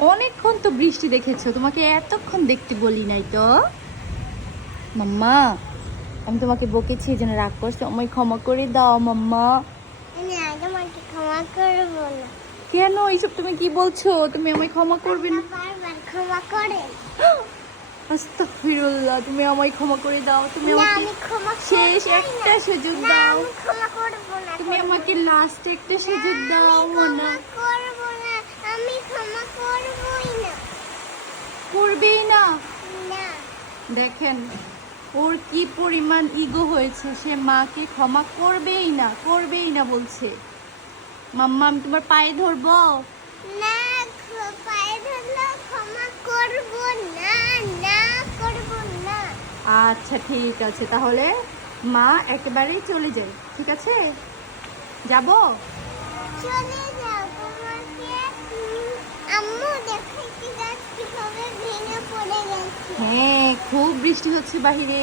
অনেকক্ষণ তো বৃষ্টি দেখেছো, তোমাকে এতক্ষণ দেখতে বলি নাই তো। মাম্মা, আমি তোমাকে বকেছি এই জন্য রাগ করছো, আমায় ক্ষমা করে দাও মাম্মা। না, তোমাকে ক্ষমা করবো না। কেন এইসব তুমি কি বলছো? তুমি আমায় ক্ষমা করবে না? বারবার ক্ষমা করে। আস্তাগফিরুল্লাহ, তুমি আমায় ক্ষমা করে দাও। তুমি না, আমাকে আমি ক্ষমা শেষ করবোই একটা না। সুযোগ না, দাও। আমি ক্ষমা করবো না। তুমি করবো আমাকে না। লাস্ট একটা সুযোগ না, দাও আমি মনা। ক্ষমা করবো না। আমি ক্ষমা করবোই না। করবেই না? না। দেখেন ওর কি পরিমাণ ইগো হয়েছে, সে মাকে ক্ষমা করবেই না, করবেই না বলছে। মাম্মা, আমি তোমার পায়ে ধরবো। না, পায়ে ধরলে ক্ষমা করবো না। না, করবো না। আচ্ছা ঠিক আছে, তাহলে মা একেবারেই চলে যায়, ঠিক আছে? যাবো? চলে যাও তোমাকে। আম্মু দেখাইতে যাচ্ছি কিভাবে ভেঙে পড়ে গেছে। হ্যাঁ, খুব বৃষ্টি হচ্ছে বাহিরে।